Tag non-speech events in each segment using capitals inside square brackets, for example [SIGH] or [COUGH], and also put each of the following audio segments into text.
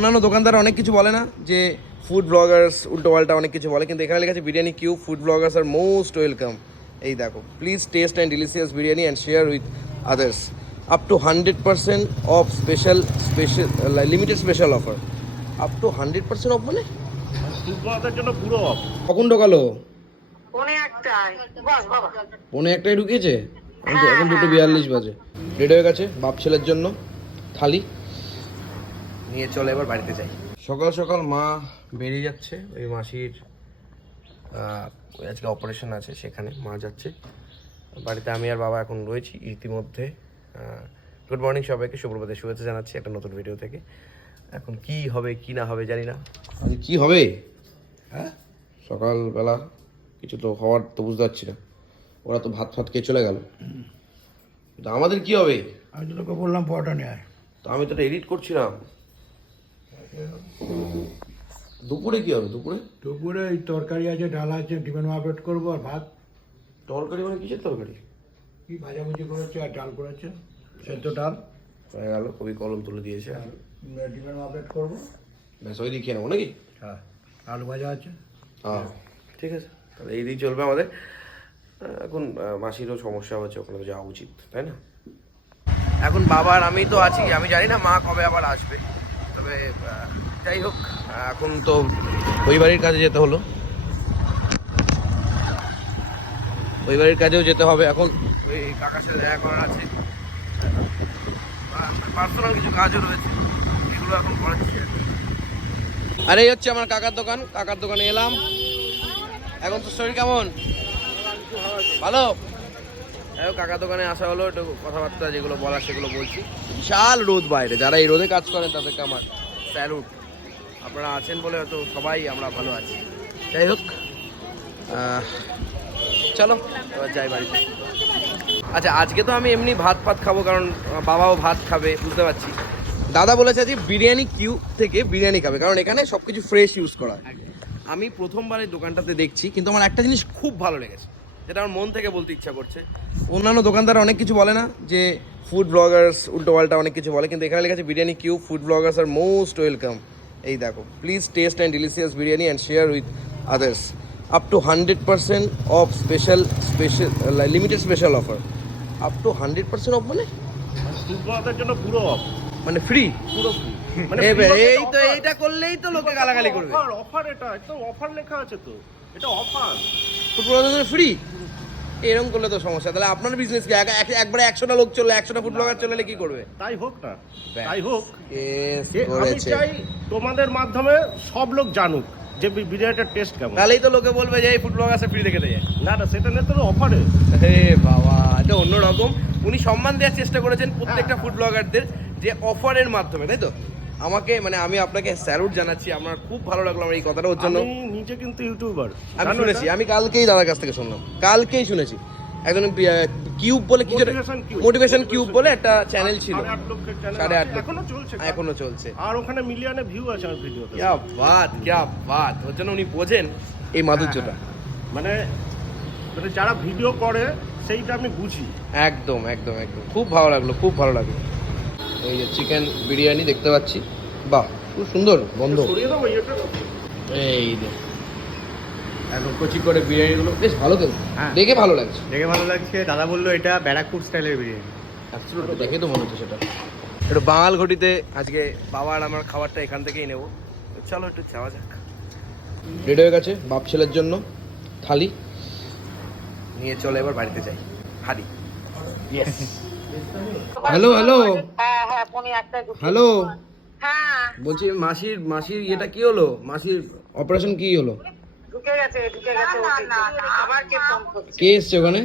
অন্যান্য দোকানদার অনেক কিছু বলে না যে ফুড ব্লগার্স উল্টো পাল্টা অনেক কিছু বলে কিন্তু এখানে লেখা আছে বিরিয়ানি কিউ ফুড ব্লগার্স আর মোস্ট ওয়েলকাম এই দেখো please taste and delicious biryani and share with others up to hundred percent off special special limited special offer up to hundred percent off মানে? জন্য পুরো অফ কখন ঢোকালো? পৌনে একটাই ঢুকিয়েছে? এখন এখন দুটো বিয়াল্লিশ বাজে। রেডি হয়ে গেছে বাপ ছেলের জন্য থালি। নিয়ে চলে এবার বাড়িতে যাই। সকাল সকাল মা বেরিয়ে যাচ্ছে ওই মাসির ওই আজকে অপারেশন আছে সেখানে মা যাচ্ছে। বাড়িতে আমি আর বাবা এখন রয়েছি ইতিমধ্যে। গুড মর্নিং সবাইকে সুপ্রভাতে শুভেচ্ছা জানাচ্ছি একটা নতুন ভিডিও থেকে। এখন কি হবে কি না হবে জানি না। আজ কি হবে? হ্যাঁ? সকালবেলা কিছু তো হওয়ার তো বুঝতে পারছি না। ওরা তো ভাত ফাত খেয়ে চলে গেল। আমাদের কি হবে? আমি তো তোকে বললাম পরোটা নেয় তো আমি তো এডিট করছিলাম। দুপুরে কি হবে দুপুরে? দুপুরে এই তরকারি আছে ডাল আছে টিফিন মাপেট করব আর ভাত। তরকারি মানে কিসের তরকারি? কি ভাজাভুজি করেছে আর ডাল করেছে সেদ্ধ ডাল। হয়ে গেল কবি কলম তুলে দিয়েছে। আর টিফিন মাপেট করব। ব্যাস ওই খেয়ে নেব নাকি? হ্যাঁ আলু ভাজা আছে। হ্যাঁ ঠিক আছে। তাহলে এই দিয়ে চলবে আমাদের। এখন মাসিরও সমস্যা হচ্ছে ওখানে যাওয়া উচিত তাই না? এখন বাবা আর আমি তো আছি আমি জানি না মা কবে আবার আসবে। তবে যাই হোক, এখন তো ওই বাড়ির কাজে যেতে হলো। ওই বাড়ির কাজেও যেতে হবে এখন। ওই কাকার সাথে দেখা করার আছে। পার্সোনাল কিছু কাজও রয়েছে। এগুলো এখন করাচ্ছি আর এই হচ্ছে আমার কাকার দোকান। কাকার দোকানে এলাম। এখন তো শরীর কেমন? ভালো? কাকার দোকানে আসা হলো। একটু কথাবার্তা যেগুলো বলার সেগুলো বলছি। বিশাল রোদ বাইরে। যারা এই রোদে কাজ করেন তাদেরকে আমার স্যালুট। আপনারা আছেন বলে হয়তো সবাই আমরা ভালো আছি। যাই হোক চলো, এবার যাই বাড়িতে। আচ্ছা আজকে তো আমি এমনি ভাত ফাত খাব, কারণ বাবাও ভাত খাবে, বুঝতে পারছি। দাদা বলেছে যে বিরিয়ানি কিউ থেকে বিরিয়ানি খাবে, কারণ এখানে সব কিছু ফ্রেশ ইউজ করা হয়। আমি প্রথমবার এই দোকানটাতে দেখছি, কিন্তু আমার একটা জিনিস খুব ভালো লেগেছে, যেটা আমার মন থেকে বলতে ইচ্ছা করছে। অন্যান্য দোকানদার অনেক কিছু বলে না যে ফুড ব্লগার্স উল্টো পাল্টা অনেক কিছু বলে কিন্তু এখানে লেখা আছে বিরিয়ানি কিউ ফুড ব্লগার্স আর মোস্ট ওয়েলকাম এই দেখো please taste and delicious biryani and share with others up to hundred percent off special special limited special offer up to hundred percent off মানে? জন্য পুরো অফ মানে ফ্রি পুরো free। মানে এই তো এইটা করলেই তো লোকে গালাগালি করবে। অফার এটা অফার লেখা আছে তো। এটা অফার ফুটবলারদের ফ্রি এরকম করলে তো সমস্যা। তাহলে আপনার বিজনেস কি? এক- এক- একবারে একশোটা লোক চললে একশোটা ফুড ব্লগার চলে কি করবে? তাই হোক না। তাই হোক। আমি চাই তোমাদের মাধ্যমে সব লোক জানুক যে বিরিয়ানিটার টেস্ট কেমন। তাহলেই তো লোকে বলবে যে এই ফুড ব্লগার ফ্রি দেখে দেয় না না সেটা নিয়ে তো অফারে হে বাবা এটা অন্যরকম। উনি সম্মান দেওয়ার চেষ্টা করেছেন প্রত্যেকটা ফুড ব্লগারদের যে অফারের মাধ্যমে তাই তো? আমাকে মানে আমি আপনাকে স্যালুট জানাচ্ছি আমার খুব ভালো লাগল আমার এই কথাটা ওর জন্য। আমি নিজে কিন্তু ইউটিউবার আমি শুনেছি আমি কালকেই দাদার কাছ থেকে শুনলাম। কালকেই শুনেছি। একজন কিউব বলে কি মোটিভেশন কিউব বলে একটা চ্যানেল ছিল। সাড়ে আট। এখনও চলছে এখনও চলছে। আর ওখানে মিলিয়নে ভিউ আছে আমার ভিডিওতে ক্যা বাত ক্যা বাত। ওর জন্য উনি বোঝেন এই মাধুর্যটা। মানে মানে যারা ভিডিও করে সেইটা আমি বুঝি। একদম একদম একদম। খুব ভালো লাগল খুব ভালো লাগল। এই যে চিকেন বিরিয়ানি দেখতে পাচ্ছি। বাহ খুব সুন্দর এটা এই এখন কচি করে বিরিয়ানিগুলো বেশ ভালো তো হ্যাঁ। দেখে ভালো লাগছে। দেখে ভালো লাগছে। দাদা বলল এটা ব্যারাকপুর স্টাইলের বিরিয়ানি। দেখে তো মনে হচ্ছে সেটা। একটু বাঙাল ঘটিতে আজকে বাবা আর আমার খাবারটা এখান থেকেই নেব। তো চলো একটু যাওয়া যাক। রেডি হয়ে গেছে বাপ ছেলের জন্য থালি। নিয়ে চলে এবার বাড়িতে যাই। হাড়ি [LAUGHS] হ্যালো হ্যালো হ্যাঁ হ্যাঁ হ্যালো হ্যাঁ। বলছি মাসির মাসির ইয়েটা কি হলো? মাসির অপারেশন কি হলো? ঢুকে গেছে ঢুকে গেছে আবার কে এসছে ওখানে?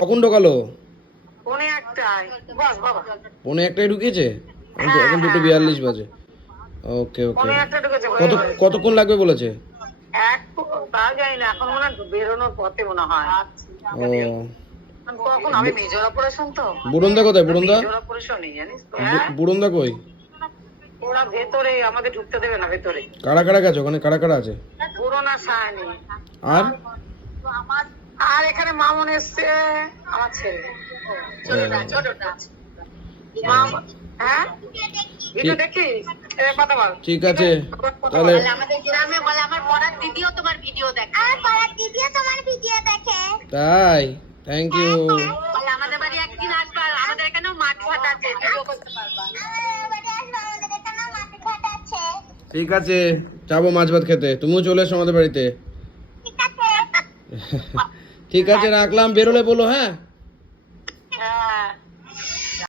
কখন ঢোকালো? পৌনে একটায় বস বাবা একটাই ঢুকিয়েছে এখন দুটো বিয়াল্লিশ বাজে। ওকে ওকে কত কতক্ষণ লাগবে বলেছে? এক তাও জানি না এখন মনে হয় বেরোনোর পথে মনে হয়। ও। কখন আমি মেজর অপারেশন তো। বুড়ন্দা কোথায়? বুড়ন্দা? মেজর অপারেশনই জানিস তো হ্যাঁ? বুড়ন্দা কই? ওরা ভেতরে আমাদের ঢুকতে দেবে না ভেতরে। কারা কারা গেছে? ওখানে কারা কারা আছে? পুরো না সায়নি। আর? আর এখানে মামন এসছে আমার ছেলে। ছোটটা ছোটটা মামন হ্যাঁ? ঠিক আছে তাহলে আমাদের গ্রামে বলে আমার পড়ার দিদিও তোমার ভিডিও দেখে। দিদিও তোমার ভিডিও দেখে। তাই? থ্যাংক ইউ আমাদের বাড়ি একদিন আসবা আমাদের এখানেও মাঠ ঘাট আছে করতে পারবা। ঠিক আছে যাব মাছ ভাত খেতে। তুমিও চলে এসো আমাদের বাড়িতে। ঠিক আছে [LAUGHS] রাখলাম। বেরোলে বলো হ্যাঁ?